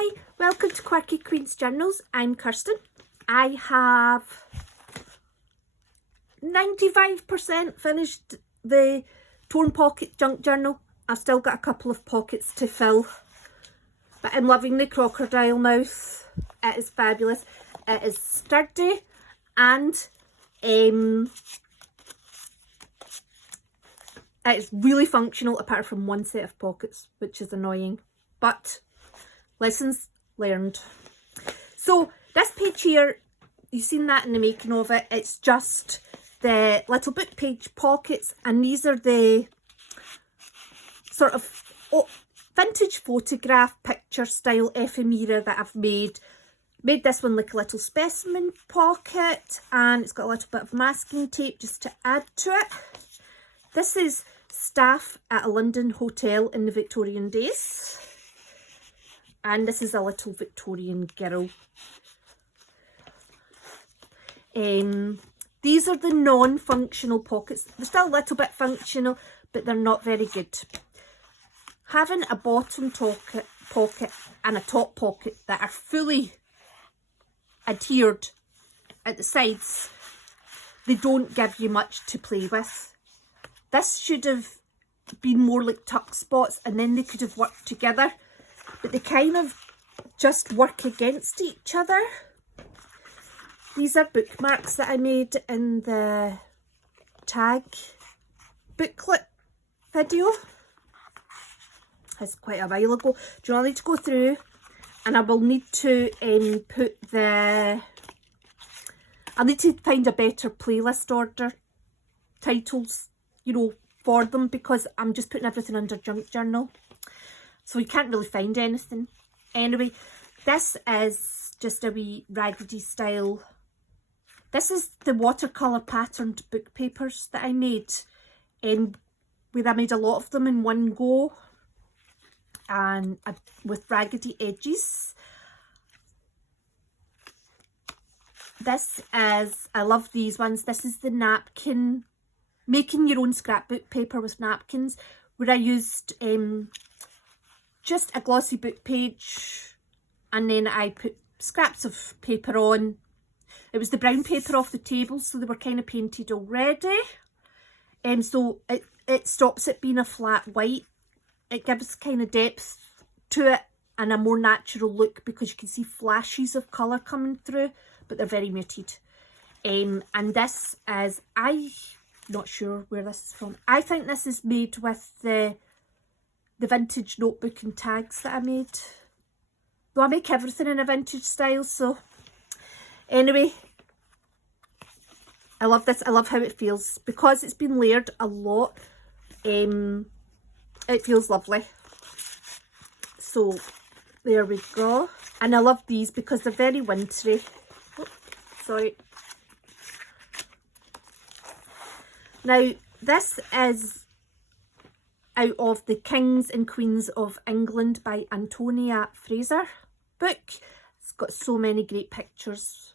Hi, welcome to Quirky Queen's Journals. I'm Kirsten. I have 95% finished the Torn Pocket Junk Journal. I've still got a couple of pockets to fill, but I'm loving the crocodile mouth. It is fabulous. It is sturdy and it is really functional apart from one set of pockets, which is annoying, but lessons learned. So this page here, you've seen that in the making of it. It's just the little book page pockets, and these are the sort of vintage photograph picture style ephemera that I've made. Made this one like a little specimen pocket, and it's got a little bit of masking tape just to add to it. This is staff at a London hotel in the Victorian days. And this is a little Victorian girl. These are the non-functional pockets. They're still a little bit functional, but they're not very good. Having a bottom pocket and a top pocket that are fully adhered at the sides, they don't give you much to play with. This should have been more like tuck spots, and then they could have worked together, but they kind of just work against each other. These are bookmarks that I made in the tag booklet video. It's quite a while ago. Do you want me to go through? And I will need to I'll need to find a better playlist order titles, you know, for them, because I'm just putting everything under junk journal. So you can't really find anything. Anyway, this is just a wee raggedy style. This is the watercolour patterned book papers that I made, where I made a lot of them in one go, and with raggedy edges. This is, I love these ones. This is the napkin, making your own scrapbook paper with napkins, where I used just a glossy book page, and then I put scraps of paper on. It was the brown paper off the table, so they were kind of painted already. So it stops it being a flat white. It gives kind of depth to it and a more natural look, because you can see flashes of colour coming through, but they're very muted. And this is, I'm not sure where this is from. I think this is made with the vintage notebook and tags that I made. Though I make everything in a vintage style, so anyway, I love this. I love how it feels. Because it's been layered a lot, it feels lovely. So there we go. And I love these because they're very wintry. Oh, sorry. Now, this is out of the Kings and Queens of England by Antonia Fraser book. It's got so many great pictures,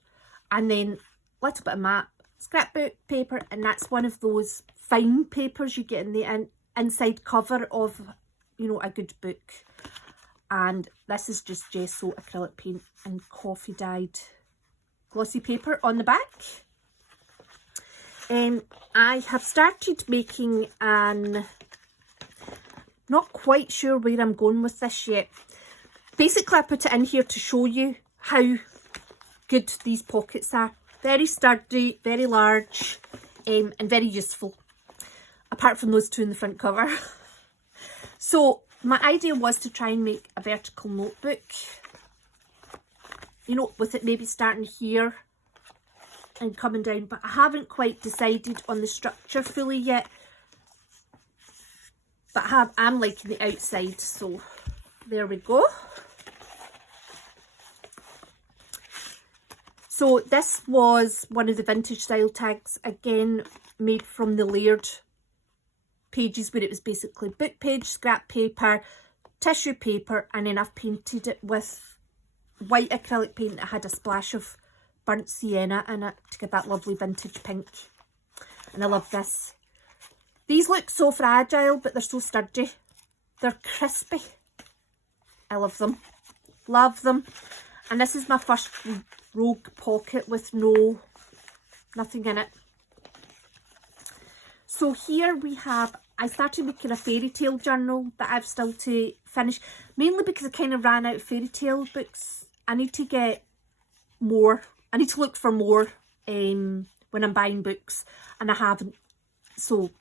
and then a little bit of map, scrapbook paper, and that's one of those fine papers you get in the inside cover of, you know, a good book. And this is just gesso, acrylic paint, and coffee dyed glossy paper on the back. I have started making not quite sure where I'm going with this yet. Basically, I put it in here to show you how good these pockets are. Very sturdy, very large, and very useful. Apart from those two in the front cover. So my idea was to try and make a vertical notebook. You know, with it maybe starting here and coming down, but I haven't quite decided on the structure fully yet. But I'm liking the outside, so there we go. So this was one of the vintage style tags, again made from the layered pages, where it was basically book page, scrap paper, tissue paper, and then I've painted it with white acrylic paint that had a splash of burnt sienna in it to give that lovely vintage pink. And I love this. These look so fragile, but they're so sturdy. They're crispy. I love them. Love them. And this is my first rogue pocket with nothing in it. So here we have, I started making a fairy tale journal that I've still to finish, mainly because I kind of ran out of fairy tale books. I need to get more. I need to look for more when I'm buying books, and I haven't. So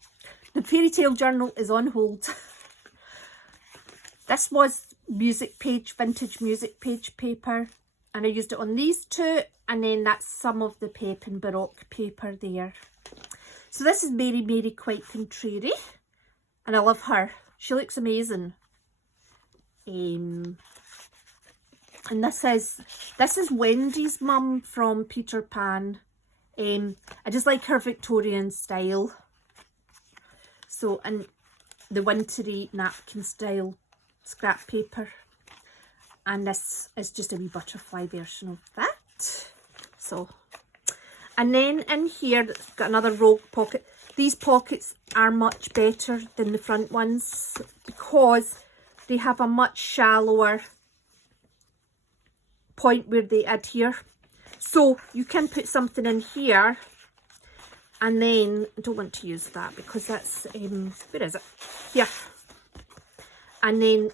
the fairy tale journal is on hold. This was vintage music page paper, and I used it on these two, and then that's some of the Pepin Baroque paper there. So this is Mary Quite Contrary, and I love her. She looks amazing. And this is Wendy's mum from Peter Pan. I just like her Victorian style. So, and the wintry napkin style scrap paper. And this is just a wee butterfly version of that. So, and then in here, it's got another rogue pocket. These pockets are much better than the front ones because they have a much shallower point where they adhere. So you can put something in here, and then I don't want to use that because that's where is it? Here. And then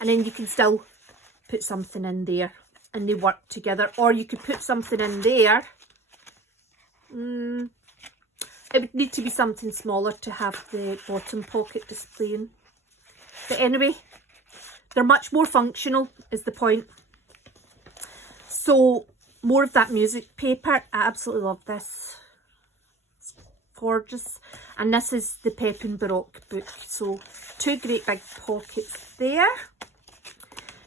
and then you can still put something in there and they work together, or you could put something in there. It would need to be something smaller to have the bottom pocket displaying, but anyway, they're much more functional is the point. So more of that music paper. I absolutely love this. It's gorgeous. And this is the Pepin Baroque book. So two great big pockets there.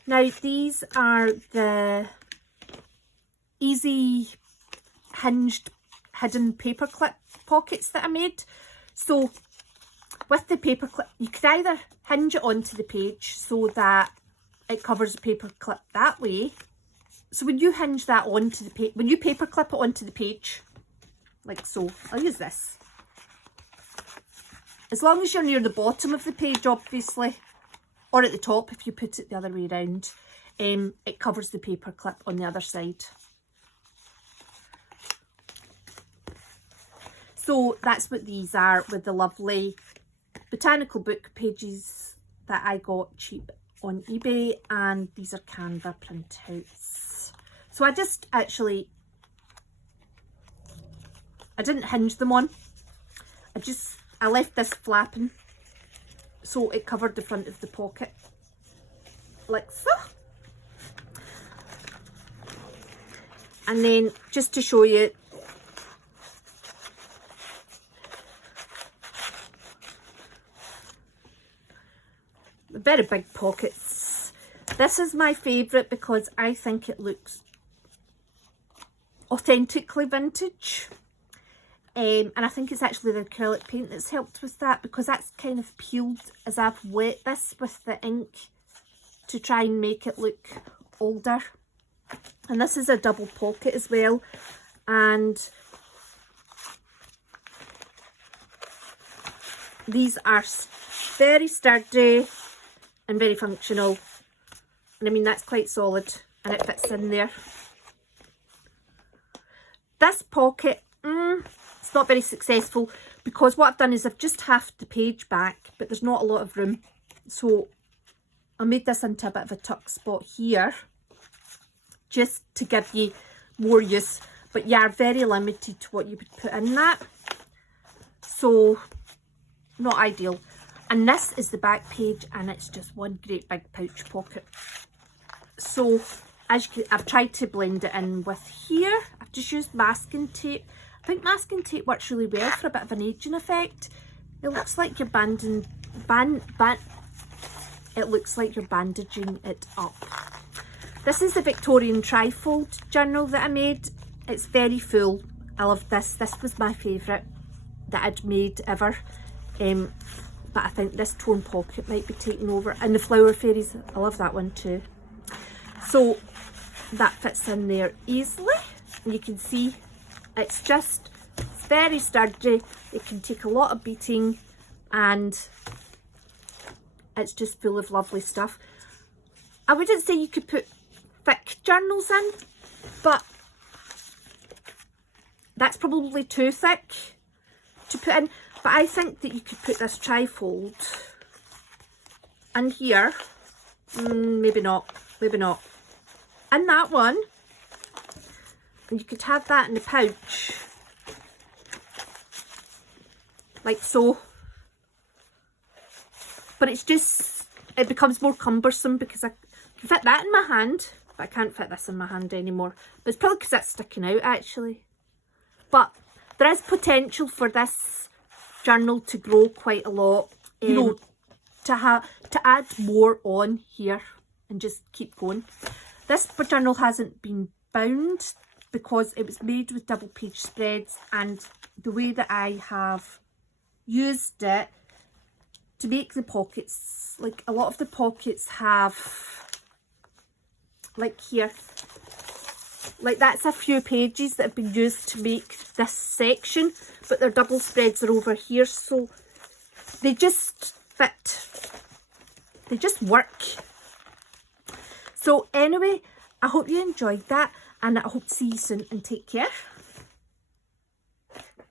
Now these are the easy hinged hidden paperclip pockets that I made. So with the paperclip, you could either hinge it onto the page so that it covers the paperclip that way. So when you hinge that onto the page, when you paperclip it onto the page, like so, I'll use this. As long as you're near the bottom of the page, obviously, or at the top if you put it the other way around, it covers the paperclip on the other side. So that's what these are, with the lovely botanical book pages that I got cheap on eBay, and these are Canva printouts. So I just I didn't hinge them on. I left this flapping so it covered the front of the pocket like so. And then just to show you, very big pockets. This is my favourite because I think it looks authentically vintage. And I think it's actually the acrylic paint that's helped with that, because that's kind of peeled as I've wet this with the ink to try and make it look older. And this is a double pocket as well. And these are very sturdy and very functional. And I mean, that's quite solid and it fits in there. This pocket, it's not very successful because what I've done is I've just halved the page back, but there's not a lot of room. So I made this into a bit of a tuck spot here, just to give you more use. But you are very limited to what you would put in that. So not ideal. And this is the back page, and it's just one great big pouch pocket. So as you can, I've tried to blend it in with here. I've just used masking tape. I think masking tape works really well for a bit of an aging effect. It looks like you're bandaging it up. This is the Victorian trifold journal that I made. It's very full. I love this. This was my favourite that I'd made ever. But I think this torn pocket might be taken over. And the flower fairies, I love that one too. So that fits in there easily. And you can see it's very sturdy. It can take a lot of beating, and It's just full of lovely stuff. I wouldn't say you could put thick journals in, but that's probably too thick to put in. But I think that you could put this trifold in here. Maybe not, maybe not. In that one, and you could have that in the pouch, like so. But it's just, it becomes more cumbersome because I can fit that in my hand, but I can't fit this in my hand anymore. But it's probably because it's sticking out actually. But there is potential for this journal to grow quite a lot. You know, to add more on here and just keep going. This journal hasn't been bound because it was made with double page spreads, and the way that I have used it to make the pockets, like a lot of the pockets have, like here, like that's a few pages that have been used to make this section, but their double spreads are over here, so they just fit, they just work. So anyway, I hope you enjoyed that, and I hope to see you soon, and take care.